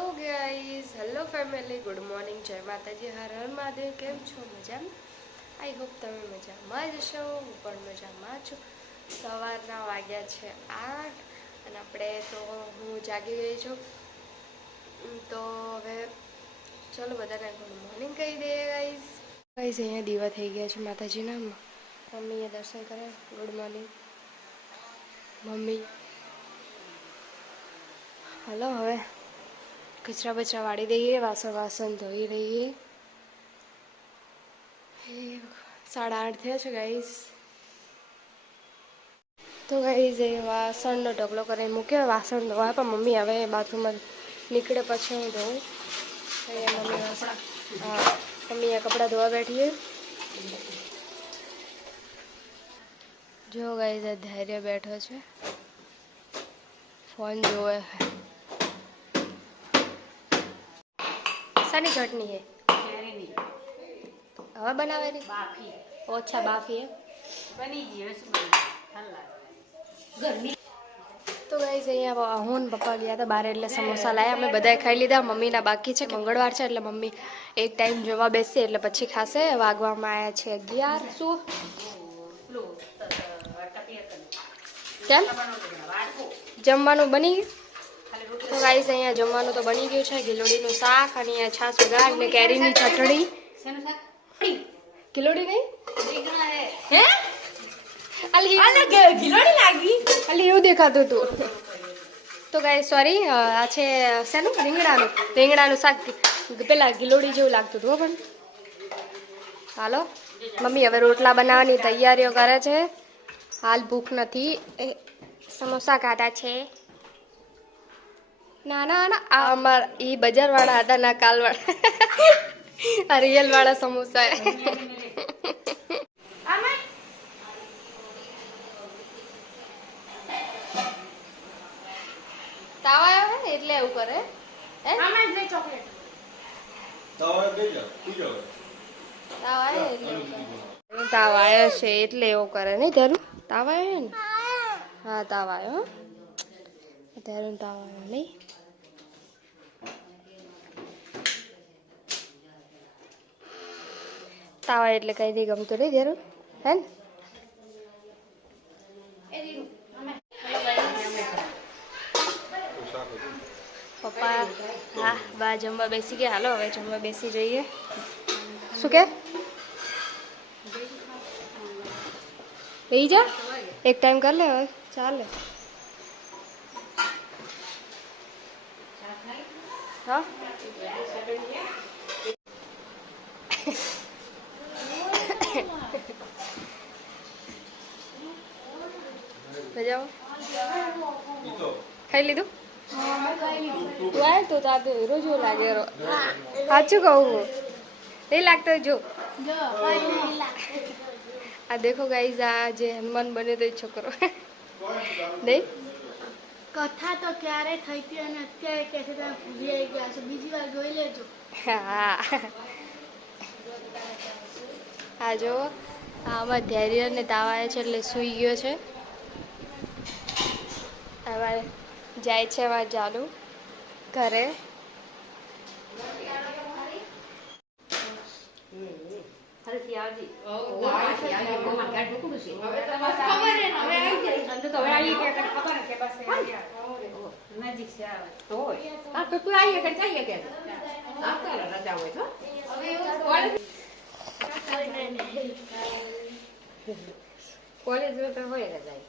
Guys, hello family, good morning, જય માતાજી, હર હર મહાદેવ. કેમ છો? મજામાં? આઈ હોપ તમે મજામાં જ છો. હું પણ મજામાં છું. સવારના વાગ્યા છે 8 અને આપણે તો હું જાગી ગઈ છું. તો હવે ચલો બધાને ગુડ મોર્નિંગ કહી દઈએ ગાઈઝ. અહીંયા દીવા થઈ ગયા છે માતાજીના. મમ્મીએ દર્શન કરે. Good morning mummy. હાલો હવે કચરા બચરા વાળી દઈએ, વાસણ ધોઈ રહીએ. 8:30 થયા છે ગાઈઝ. તો ગાઈઝ એ વાસણનો ઢગલો કરીને મૂક્યો. વાસણ ધોવા પણ મમ્મી હવે બાથરૂમમાં નીકળે પછી હું ધોઉં. અહીંયા મમ્મી કપડાં ધોવા બેઠીએ. જો ગાઈઝ આ ધૈર્ય બેઠો છે, ફોન જોવે. શાની ચટણી હે? હવે બનાવેલી બાફી. ઓછા બાફી બની ગઈ. તો ગાઈઝ અહીંયા હું ને પપ્પા ગયા હતા બહાર એટલે સમોસા લાવ્યા. અમે બધાએ ખાઈ લીધા. મમ્મીના બાકી છે. મંગળવાર છે એટલે મમ્મી એક ટાઈમ જવા બેસશે એટલે પછી ખાશે. વાગવામાં આવ્યા છે 11. શું કેમ જમવાનું બની ગયું? તો ગાઈસ અહીંયા જમવાનું તો બની ગયું છે. ગિલોડીનું શાક અને અહીંયા છાશ વઘાર ને કેરીની ચટણી. ગિલોડી નહીં હે? ગિલોડી લાગી અલી એવું દેખાતું હતું. તો ગાઈસ સોરી, આ છે શેનું? રીંગણાનું શાક. પેલા ગિલોડી જેવું લાગતું હતું પણ. હાલો મમ્મી હવે રોટલા બનાવવાની તૈયારીઓ કરે છે. હાલ ભૂખ નથી. સમોસા ખાધા છે. ના ના ના, આ અમાર ઈ બજાર વાળા હતા ના કાલવાળા. આ રિયલ વાળા સમોસા. તાવ આવ્યો ને એટલે એવું કરે. તાવ આવ્યો છે એટલે એવું કરે નહીં ધરું. તાવ આવ્યો ને? હા તાવ આવ્યો. ધરું તાવ આવ્યો નહીં. તાવ આવે એટલે કઈ નહીં ગમતું નહીં ધરું હે ને? પપ્પા હા બા જમવા બેસી ગયા. હાલો હવે જમવા બેસી જઈએ. શું કે બેસી જા? એક ટાઈમ કરી લે હવે ચાલે. હા બજાવો. ખાઈ લીધું? તું આય તો તાતું રોજ લાગે. સાચું કહું નહીં લાગતો. જો આ દેખો ગાઈઝ, આ જે હનુમાન બને તો છોકરો નહીં. કથા તો ક્યારે થઈ હતી અને અત્યારે કે છે તમે ભૂલી આવી ગયા છો. બીજી વાર જોઈ લેજો. હા હા જો આમાં ધૈર્ય ને તાવ આવે છે એટલે સૂઈ ગયો છે. અમારે જાય છે અમારે જાનું ઘરે. कॉलेज में तो होएगा जाए.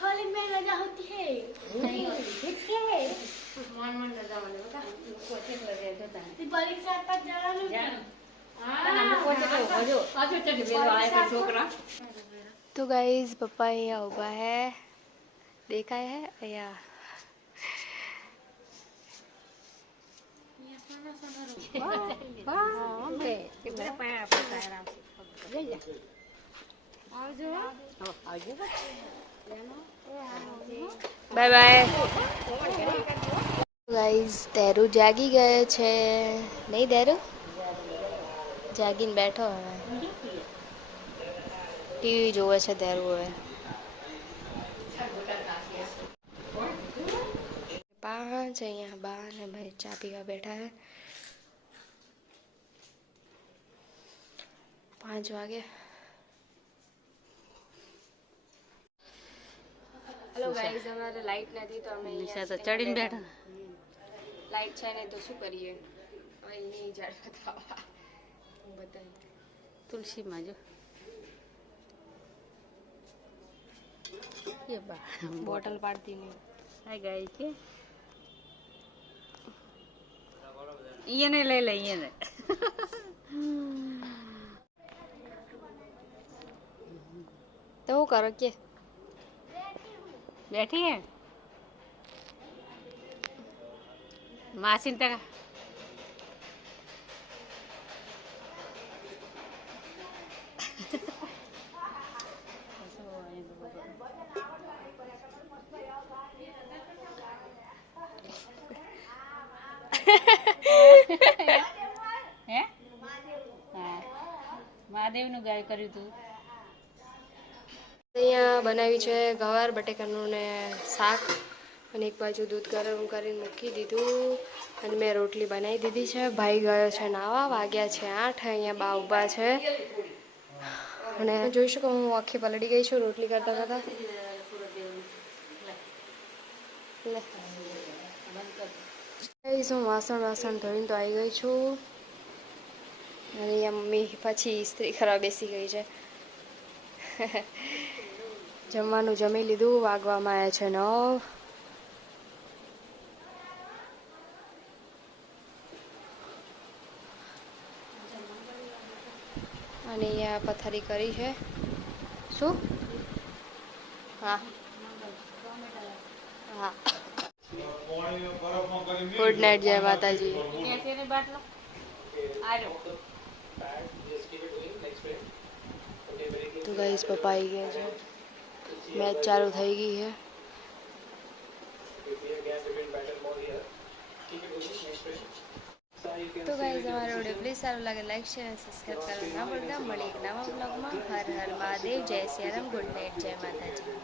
कॉलेज में रजा होती है नहीं होती है. मन रजा वाले बता कोचिंग लगे होता है. परीक्षा पर जाना तो गाइस पप्पा यहाँ उभा है, देखा है यहाँ. Bye bye guys. देरू जागी गए छे नहीं? देरू जागीने बैठो હવે. ટીવી જોવે છે દેરું હવે. અહીંયા બા ને ભાઈ ચા પીવા બેઠા હે 5 વાગે. હેલો ગાઈઝ, અમારે લાઈટ નથી તો અમે નિશા તો ચડીને બેઠા. લાઈટ છે ને તો શું કરીએ હવે નહીં જાડવા થવા બતાવી તુલસીમાં જો એ બા બોટલ પાડતી નહીં. હાય ગાઈસ કે ઈયને લઈ લે ઈયને તો શું કરો કે બેઠી હે માસીન તકા હે હા મહાદેવનું ગાય કર્યું તું. અહીંયા બનાવી છે ગવાર બટેકાનું ને શાક અને એક બાજુ દૂધ ગરમ કરીને મૂકી દીધું અને મેં રોટલી બનાવી દીધી છે. ભાઈ ગયો છે નાવા, વાગ્યા છે 8. અહીંયા બા ઊભા છે અને જોઈ શકો હું આખી પલળી ગઈ છું રોટલી કરતા કરતા. હું વાસણ ધોઈને તો આવી ગઈ છું અને અહીંયા મમ્મી પછી ઇસ્ત્રી કરવા બેસી ગઈ છે. જમવાનું જમી લીધું, વાગવામાં આવ્યા છે 9. અને અહીંયા પથારી કરી છે. શું? હા હા. ગુડ નાઇટ, જય માતાજી. તો ગાઈસ પપ્પા આવી ગયા છે, મેચ ચાલુ થઈ ગઈ છે. તો ગાઈસ અમારો વિડીયો પ્લીઝ સારું લાગે લાઈક શેર અને સબસ્ક્રાઈબ કરવાનું ના ભૂલતા. મળી એક નવા બ્લોગમાં. હર હર મહાદેવ, જય સિયારામ, ગુડ નાઇટ, જય માતાજી.